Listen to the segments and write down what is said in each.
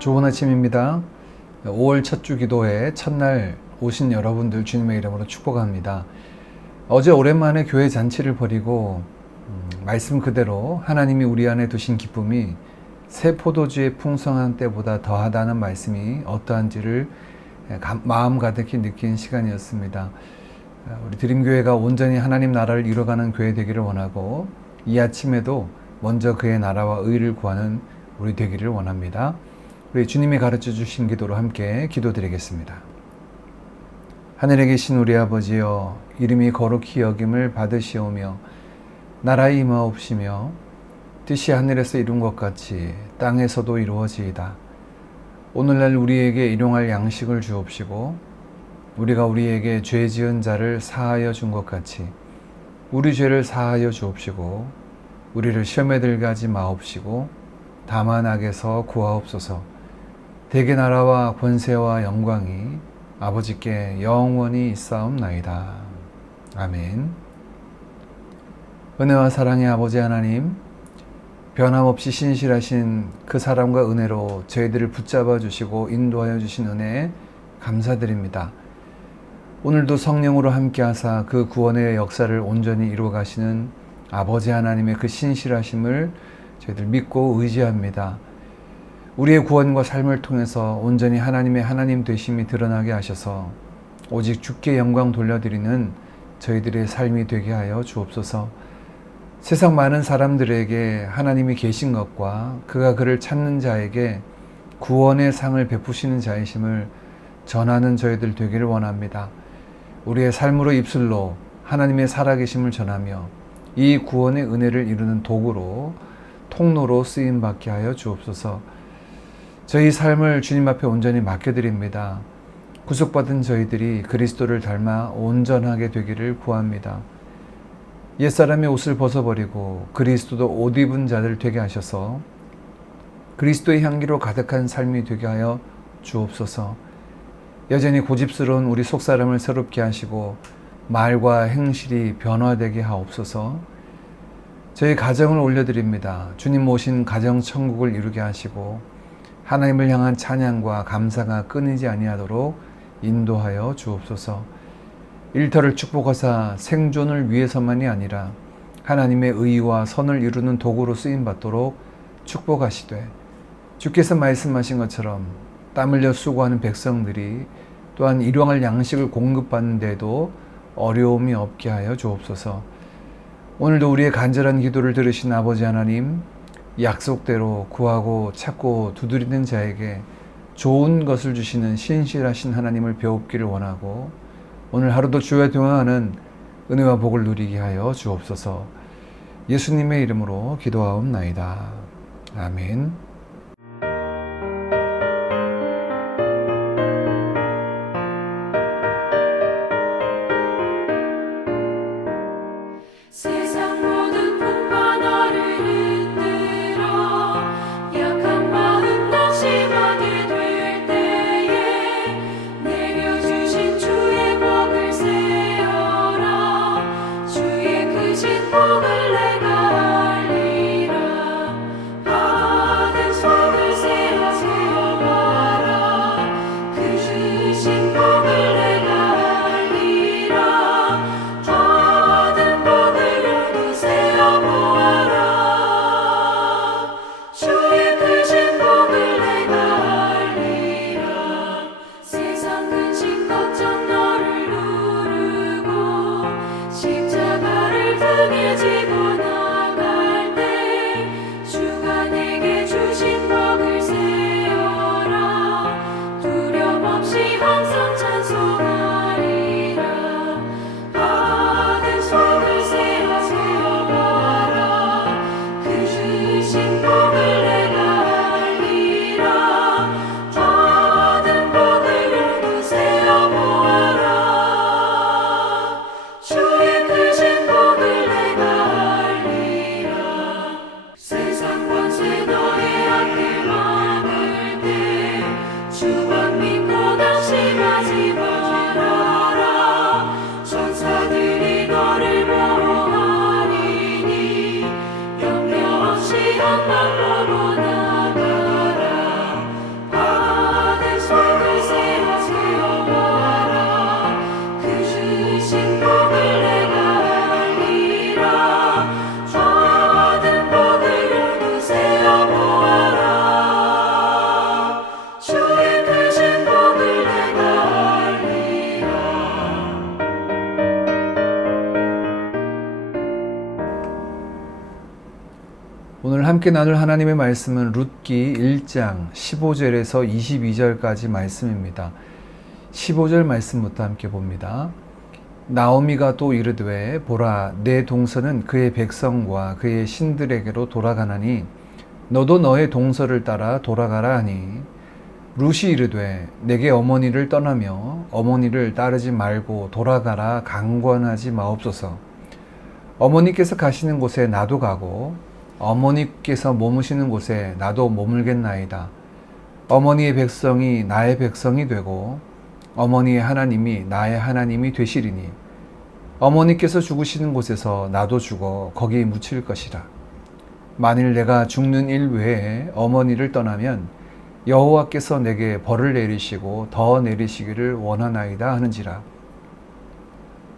좋은 아침입니다. 5월 첫 주 기도회 첫날 오신 여러분들 주님의 이름으로 축복합니다. 어제 오랜만에 교회 잔치를 벌이고 말씀 그대로 하나님이 우리 안에 두신 기쁨이 새 포도주의 풍성한 때보다 더하다는 말씀이 어떠한지를 마음 가득히 느낀 시간이었습니다. 우리 드림교회가 온전히 하나님 나라를 이뤄가는 교회 되기를 원하고 이 아침에도 먼저 그의 나라와 의를 구하는 우리 되기를 원합니다. 우리 주님이 가르쳐 주신 기도로 함께 기도드리겠습니다. 하늘에 계신 우리 아버지여, 이름이 거룩히 여김을 받으시오며 나라에 임하옵시며 뜻이 하늘에서 이룬 것 같이 땅에서도 이루어지이다. 오늘날 우리에게 일용할 양식을 주옵시고 우리가 우리에게 죄 지은 자를 사하여 준 것 같이 우리 죄를 사하여 주옵시고 우리를 시험에 들게 하지 마옵시고 다만 악에서 구하옵소서. 대개 나라와 권세와 영광이 아버지께 영원히 있사옵나이다. 아멘. 은혜와 사랑의 아버지 하나님, 변함없이 신실하신 그 사랑과 은혜로 저희들을 붙잡아 주시고 인도하여 주신 은혜에 감사드립니다. 오늘도 성령으로 함께하사 그 구원의 역사를 온전히 이루어 가시는 아버지 하나님의 그 신실하심을 저희들 믿고 의지합니다. 우리의 구원과 삶을 통해서 온전히 하나님의 하나님 되심이 드러나게 하셔서 오직 주께 영광 돌려드리는 저희들의 삶이 되게 하여 주옵소서. 세상 많은 사람들에게 하나님이 계신 것과 그가 그를 찾는 자에게 구원의 상을 베푸시는 자이심을 전하는 저희들 되기를 원합니다. 우리의 삶으로 입술로 하나님의 살아계심을 전하며 이 구원의 은혜를 이루는 도구로 통로로 쓰임받게 하여 주옵소서. 저희 삶을 주님 앞에 온전히 맡겨드립니다. 구속받은 저희들이 그리스도를 닮아 온전하게 되기를 구합니다. 옛사람의 옷을 벗어버리고 그리스도도 옷 입은 자들 되게 하셔서 그리스도의 향기로 가득한 삶이 되게 하여 주옵소서. 여전히 고집스러운 우리 속사람을 새롭게 하시고 말과 행실이 변화되게 하옵소서. 저희 가정을 올려드립니다. 주님 모신 가정천국을 이루게 하시고 하나님을 향한 찬양과 감사가 끊이지 아니하도록 인도하여 주옵소서. 일터를 축복하사 생존을 위해서만이 아니라 하나님의 의와 선을 이루는 도구로 쓰임받도록 축복하시되 주께서 말씀하신 것처럼 땀 흘려 수고하는 백성들이 또한 일용할 양식을 공급받는 데도 어려움이 없게 하여 주옵소서. 오늘도 우리의 간절한 기도를 들으신 아버지 하나님, 약속대로 구하고 찾고 두드리는 자에게 좋은 것을 주시는 신실하신 하나님을 배웁기를 원하고 오늘 하루도 주와 동행하는 은혜와 복을 누리게 하여 주옵소서. 예수님의 이름으로 기도하옵나이다. 아멘. 영영 없이 한 발로 나가라. 함께 나눌 하나님의 말씀은 룻기 1장 15절에서 22절까지 말씀입니다. 15절 말씀부터 함께 봅니다. 나오미가 또 이르되 보라 내 동서는 그의 백성과 그의 신들에게로 돌아가나니 너도 너의 동서를 따라 돌아가라 하니 룻이 이르되 내게 어머니를 떠나며 어머니를 따르지 말고 돌아가라 강권하지 마옵소서. 어머니께서 가시는 곳에 나도 가고 어머니께서 머무시는 곳에 나도 머물겠나이다. 어머니의 백성이 나의 백성이 되고 어머니의 하나님이 나의 하나님이 되시리니 어머니께서 죽으시는 곳에서 나도 죽어 거기 묻힐 것이라. 만일 내가 죽는 일 외에 어머니를 떠나면 여호와께서 내게 벌을 내리시고 더 내리시기를 원하나이다 하는지라.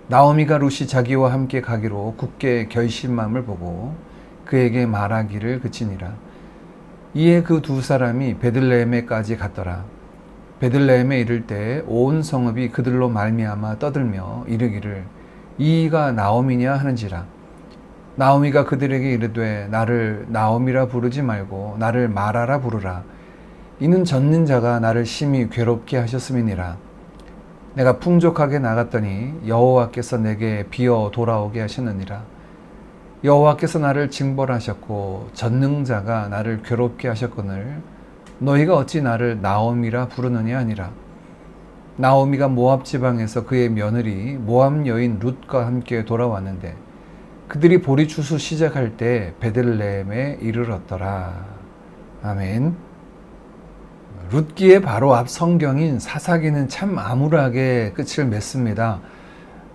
나오미가 룻이 자기와 함께 가기로 굳게 결심함을 보고 그에게 말하기를 그치니라. 이에 그 두 사람이 베들레헴에까지 갔더라. 베들레헴에 이를 때 온 성읍이 그들로 말미암아 떠들며 이르기를 이가 나오미냐 하는지라. 나오미가 그들에게 이르되 나를 나오미라 부르지 말고 나를 마라라 부르라. 이는 젖는 자가 나를 심히 괴롭게 하셨음이니라. 내가 풍족하게 나갔더니 여호와께서 내게 비어 돌아오게 하셨느니라. 여호와께서 나를 징벌하셨고 전능자가 나를 괴롭게 하셨거늘 너희가 어찌 나를 나오미라 부르느냐 하니라. 나오미가 모압 지방에서 그의 며느리 모압 여인 룻과 함께 돌아왔는데 그들이 보리 추수 시작할 때 베들레헴에 이르렀더라. 아멘. 룻기의 바로 앞 성경인 사사기는 참 암울하게 끝을 맺습니다.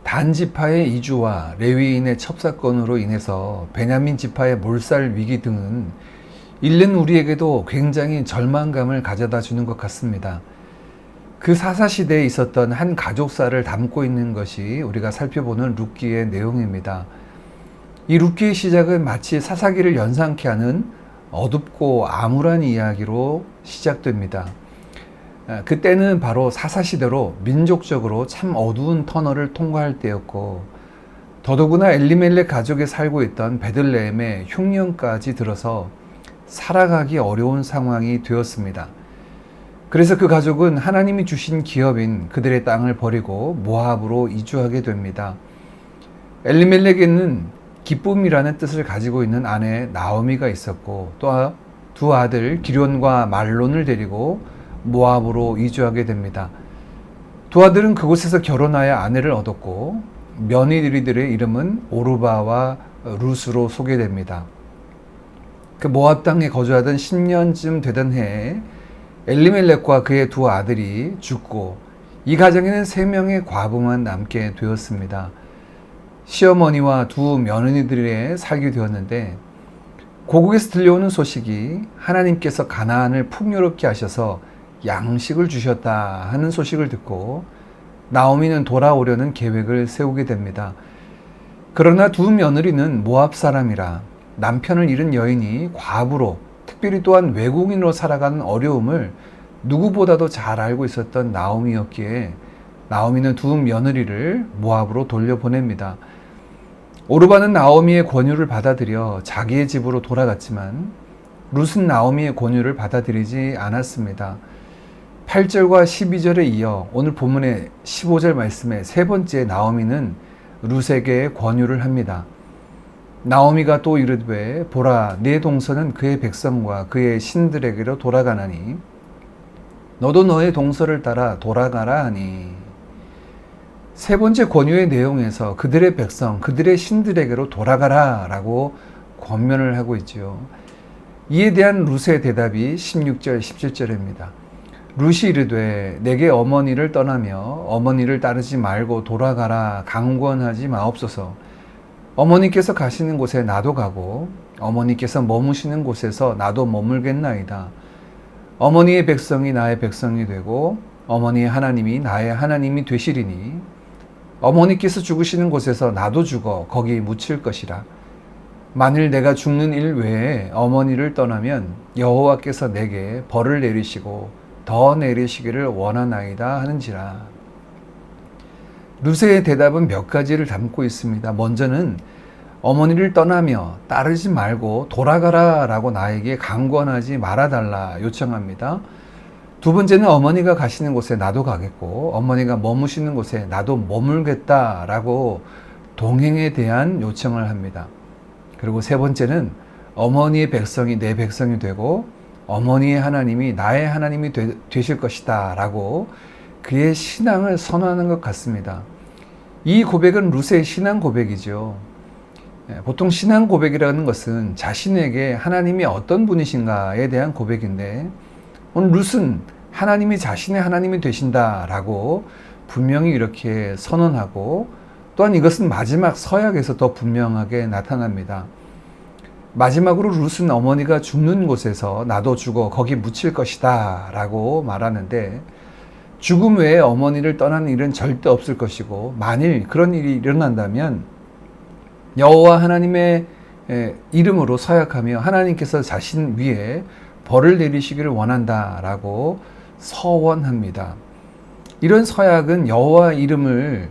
단 지파의 이주와 레위인의 첩사건으로 인해서 베냐민 지파의 몰살 위기 등은 읽는 우리에게도 굉장히 절망감을 가져다 주는 것 같습니다. 그 사사시대에 있었던 한 가족사를 담고 있는 것이 우리가 살펴보는 룻기의 내용입니다. 이 룻기의 시작은 마치 사사기를 연상케 하는 어둡고 암울한 이야기로 시작됩니다. 그때는 바로 사사시대로 민족적으로 참 어두운 터널을 통과할 때였고 더더구나 엘리멜렉 가족이 살고 있던 베들레헴에 흉년까지 들어서 살아가기 어려운 상황이 되었습니다. 그래서 그 가족은 하나님이 주신 기업인 그들의 땅을 버리고 모압으로 이주하게 됩니다. 엘리멜렉에는 기쁨이라는 뜻을 가지고 있는 아내 나오미가 있었고 또 두 아들 기럨과 말론을 데리고 모압으로 이주하게 됩니다. 두 아들은 그곳에서 결혼하여 아내를 얻었고 며느리들의 이름은 오르바와 룻으로 소개됩니다. 그 모압 땅에 거주하던 10년쯤 되던 해에 엘리멜렉과 그의 두 아들이 죽고 이 가정에는 3명의 과부만 남게 되었습니다. 시어머니와 두 며느리들에 살게 되었는데 고국에서 들려오는 소식이 하나님께서 가나안을 풍요롭게 하셔서 양식을 주셨다 하는 소식을 듣고 나오미는 돌아오려는 계획을 세우게 됩니다. 그러나 두 며느리는 모압 사람이라 남편을 잃은 여인이 과부로 특별히 또한 외국인으로 살아가는 어려움을 누구보다도 잘 알고 있었던 나오미였기에 나오미는 두 며느리를 모압으로 돌려보냅니다. 오르바는 나오미의 권유를 받아들여 자기의 집으로 돌아갔지만 룻은 나오미의 권유를 받아들이지 않았습니다. 8절과 12절에 이어 오늘 본문의 15절 말씀에 세 번째 나오미는 룻에게 권유를 합니다. 나오미가 또 이르되 보라 내 동서는 그의 백성과 그의 신들에게로 돌아가나니 너도 너의 동서를 따라 돌아가라 하니 세 번째 권유의 내용에서 그들의 백성, 그들의 신들에게로 돌아가라 라고 권면을 하고 있지요. 이에 대한 룻의 대답이 16절, 17절입니다. 룻이 이르되 내게 어머니를 떠나며 어머니를 따르지 말고 돌아가라 강권하지 마옵소서. 어머니께서 가시는 곳에 나도 가고 어머니께서 머무시는 곳에서 나도 머물겠나이다. 어머니의 백성이 나의 백성이 되고 어머니의 하나님이 나의 하나님이 되시리니 어머니께서 죽으시는 곳에서 나도 죽어 거기 묻힐 것이라. 만일 내가 죽는 일 외에 어머니를 떠나면 여호와께서 내게 벌을 내리시고 더 내리시기를 원하나이다 하는지라. 룻의 대답은 몇 가지를 담고 있습니다. 먼저는 어머니를 떠나며 따르지 말고 돌아가라 라고 나에게 강권하지 말아달라 요청합니다. 두 번째는 어머니가 가시는 곳에 나도 가겠고 어머니가 머무시는 곳에 나도 머물겠다 라고 동행에 대한 요청을 합니다. 그리고 세 번째는 어머니의 백성이 내 백성이 되고 어머니의 하나님이 나의 하나님이 되실 것이다 라고 그의 신앙을 선언하는 것 같습니다. 이 고백은 룻의 신앙 고백이죠. 보통 신앙 고백이라는 것은 자신에게 하나님이 어떤 분이신가에 대한 고백인데 오늘 룻은 하나님이 자신의 하나님이 되신다라고 분명히 이렇게 선언하고 또한 이것은 마지막 서약에서 더 분명하게 나타납니다. 마지막으로 룻은 어머니가 죽는 곳에서 나도 죽어 거기 묻힐 것이다 라고 말하는데 죽음 외에 어머니를 떠나는 일은 절대 없을 것이고 만일 그런 일이 일어난다면 여호와 하나님의 이름으로 서약하며 하나님께서 자신 위에 벌을 내리시기를 원한다라고 서원합니다. 이런 서약은 여호와 이름을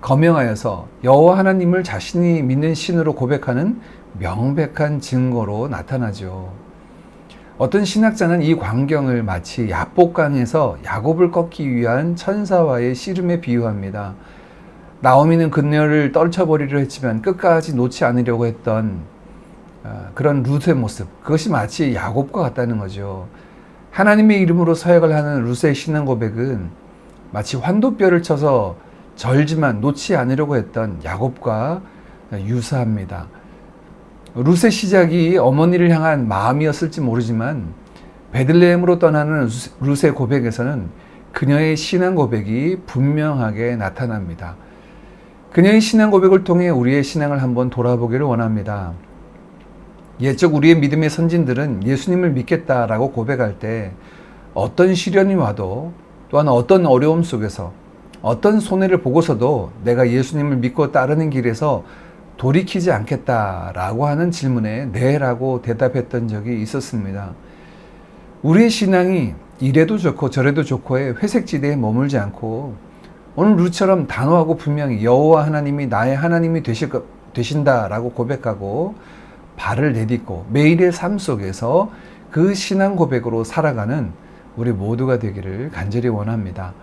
거명하여서 여호와 하나님을 자신이 믿는 신으로 고백하는 명백한 증거로 나타나죠. 어떤 신학자는 이 광경을 마치 야복강에서 야곱을 꺾기 위한 천사와의 씨름에 비유합니다. 나오미는 그녀를 떨쳐버리려 했지만 끝까지 놓지 않으려고 했던 그런 룻의 모습, 그것이 마치 야곱과 같다는 거죠. 하나님의 이름으로 서약을 하는 룻의 신앙 고백은 마치 환도뼈를 쳐서 절지만 놓지 않으려고 했던 야곱과 유사합니다. 룻의 시작이 어머니를 향한 마음이었을지 모르지만 베들레헴으로 떠나는 룻의 고백에서는 그녀의 신앙 고백이 분명하게 나타납니다. 그녀의 신앙 고백을 통해 우리의 신앙을 한번 돌아보기를 원합니다. 옛적 우리의 믿음의 선진들은 예수님을 믿겠다라고 고백할 때 어떤 시련이 와도 또한 어떤 어려움 속에서 어떤 손해를 보고서도 내가 예수님을 믿고 따르는 길에서 돌이키지 않겠다라고 하는 질문에 네라고 대답했던 적이 있었습니다. 우리의 신앙이 이래도 좋고 저래도 좋고의 회색지대에 머물지 않고 오늘 룻처럼 단호하고 분명히 여호와 하나님이 나의 하나님이 되신다라고 고백하고 발을 내딛고 매일의 삶 속에서 그 신앙 고백으로 살아가는 우리 모두가 되기를 간절히 원합니다.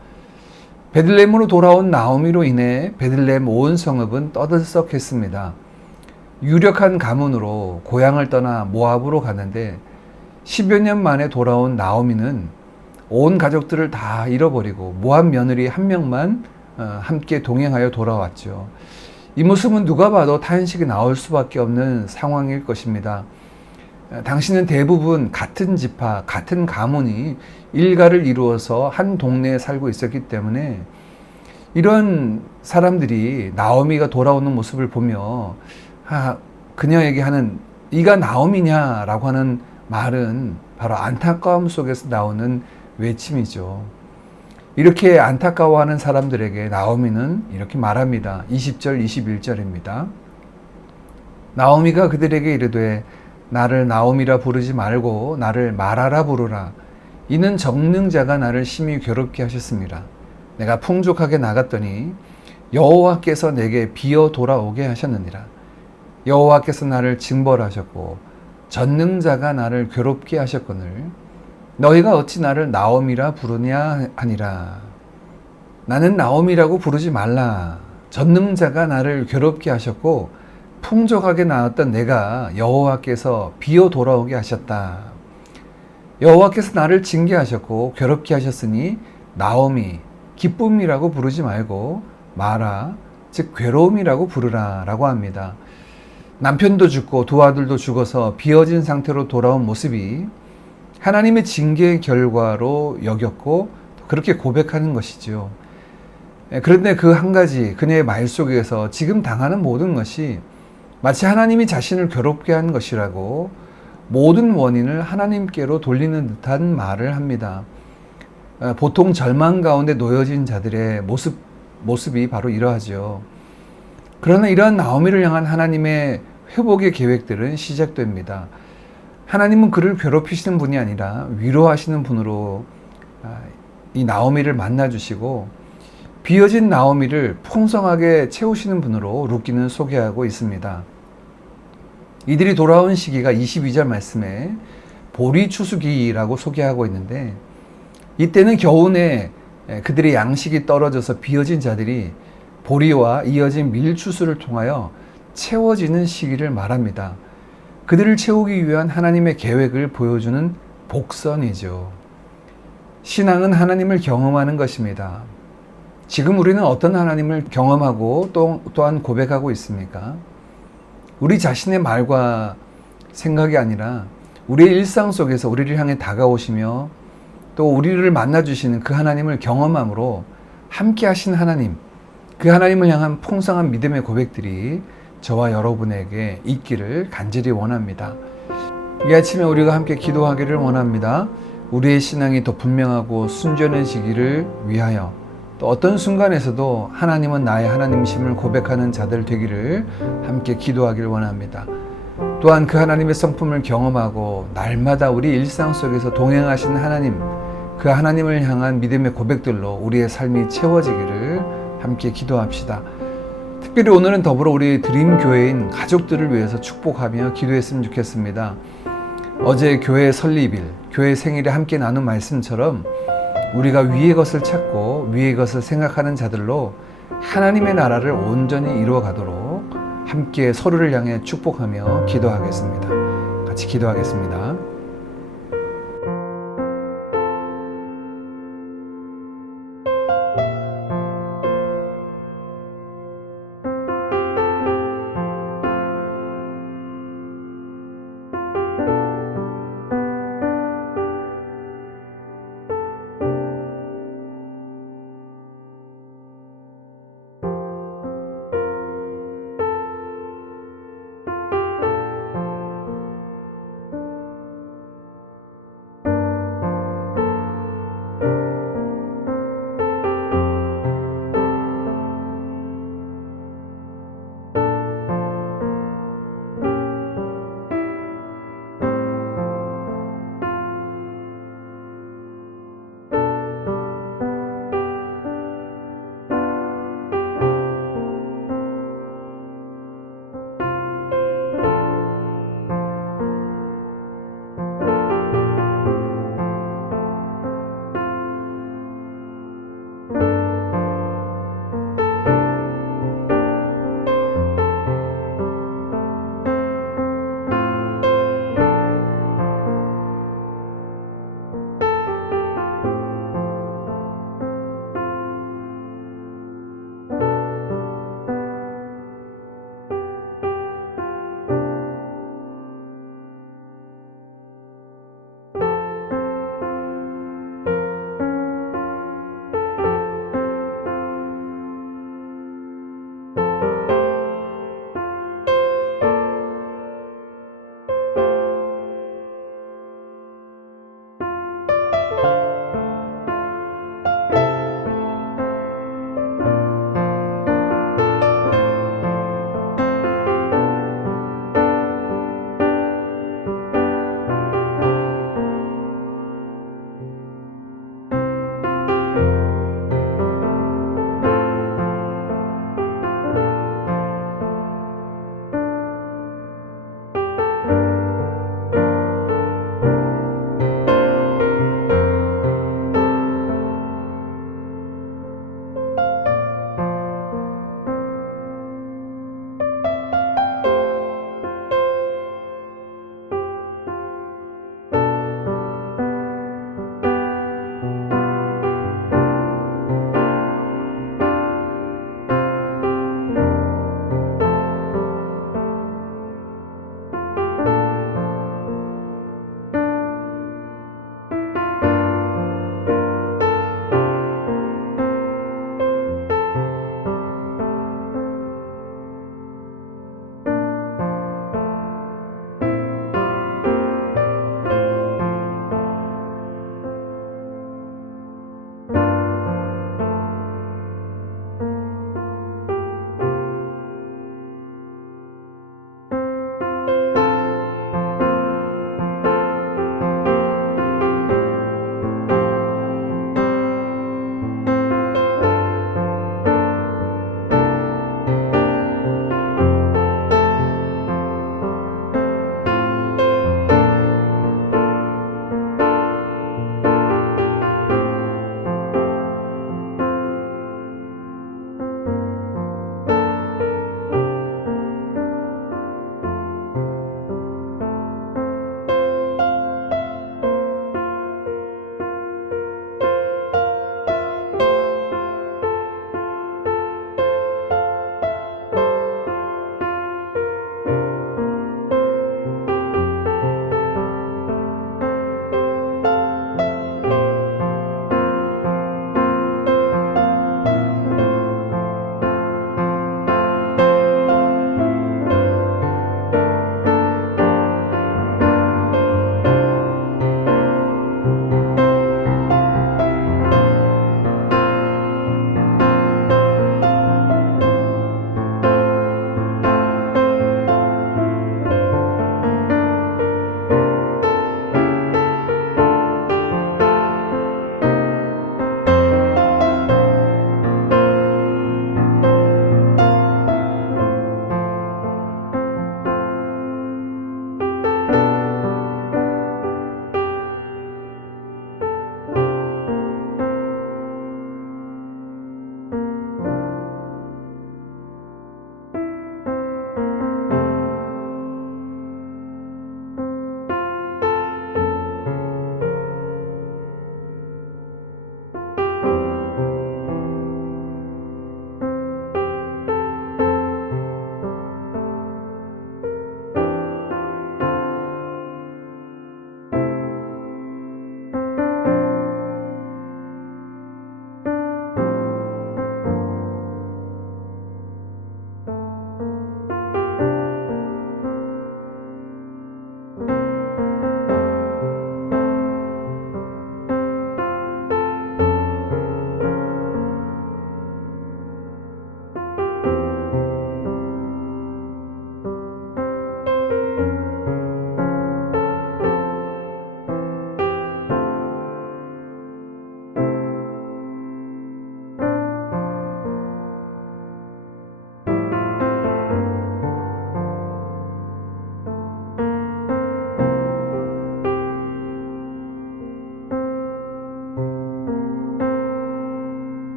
베들레헴으로 돌아온 나오미로 인해 베들레헴 온 성읍은 떠들썩했습니다. 유력한 가문으로 고향을 떠나 모압으로 갔는데 10여 년 만에 돌아온 나오미는 온 가족들을 다 잃어버리고 모압 며느리 한 명만 함께 동행하여 돌아왔죠. 이 모습은 누가 봐도 탄식이 나올 수밖에 없는 상황일 것입니다. 당시는 대부분 같은 지파, 같은 가문이 일가를 이루어서 한 동네에 살고 있었기 때문에 이런 사람들이 나오미가 돌아오는 모습을 보며 그녀에게 하는 이가 나오미냐라고 하는 말은 바로 안타까움 속에서 나오는 외침이죠. 이렇게 안타까워하는 사람들에게 나오미는 이렇게 말합니다. 20절, 21절입니다. 나오미가 그들에게 이르되 나를 나오미라 부르지 말고 나를 마라라 부르라. 이는 정능자가 나를 심히 괴롭게 하셨습니다. 내가 풍족하게 나갔더니 여호와께서 내게 비어 돌아오게 하셨느니라. 여호와께서 나를 징벌하셨고 전능자가 나를 괴롭게 하셨거늘 너희가 어찌 나를 나오미라 부르냐 하니라. 나는 나오미라고 부르지 말라. 전능자가 나를 괴롭게 하셨고 풍족하게 나왔던 내가 여호와께서 비어 돌아오게 하셨다. 여호와께서 나를 징계하셨고 괴롭게 하셨으니 나오미 기쁨이라고 부르지 말고 마라 즉 괴로움이라고 부르라 라고 합니다. 남편도 죽고 두 아들도 죽어서 비어진 상태로 돌아온 모습이 하나님의 징계의 결과로 여겼고 그렇게 고백하는 것이죠. 그런데 그 한 가지 그녀의 말 속에서 지금 당하는 모든 것이 마치 하나님이 자신을 괴롭게 한 것이라고 모든 원인을 하나님께로 돌리는 듯한 말을 합니다. 보통 절망 가운데 놓여진 자들의 모습이 바로 이러하죠. 그러나 이러한 나오미를 향한 하나님의 회복의 계획들은 시작됩니다. 하나님은 그를 괴롭히시는 분이 아니라 위로하시는 분으로 이 나오미를 만나주시고 비어진 나오미를 풍성하게 채우시는 분으로 룻기는 소개하고 있습니다. 이들이 돌아온 시기가 22절 말씀에 보리 추수기라고 소개하고 있는데, 이때는 겨우내 그들의 양식이 떨어져서 비어진 자들이 보리와 이어진 밀추수를 통하여 채워지는 시기를 말합니다. 그들을 채우기 위한 하나님의 계획을 보여주는 복선이죠. 신앙은 하나님을 경험하는 것입니다. 지금 우리는 어떤 하나님을 경험하고 또한 고백하고 있습니까? 우리 자신의 말과 생각이 아니라 우리의 일상 속에서 우리를 향해 다가오시며 또 우리를 만나주시는 그 하나님을 경험함으로 함께 하신 하나님, 그 하나님을 향한 풍성한 믿음의 고백들이 저와 여러분에게 있기를 간절히 원합니다. 이 아침에 우리가 함께 기도하기를 원합니다. 우리의 신앙이 더 분명하고 순전해지기를 위하여, 또 어떤 순간에서도 하나님은 나의 하나님이심을 고백하는 자들 되기를 함께 기도하기를 원합니다. 또한 그 하나님의 성품을 경험하고 날마다 우리 일상 속에서 동행하시는 하나님, 그 하나님을 향한 믿음의 고백들로 우리의 삶이 채워지기를 함께 기도합시다. 특별히 오늘은 더불어 우리 드림교회인 가족들을 위해서 축복하며 기도했으면 좋겠습니다. 어제 교회 설립일, 교회 생일에 함께 나눈 말씀처럼 우리가 위의 것을 찾고 위의 것을 생각하는 자들로 하나님의 나라를 온전히 이루어 가도록 함께 서로를 향해 축복하며 기도하겠습니다. 같이 기도하겠습니다.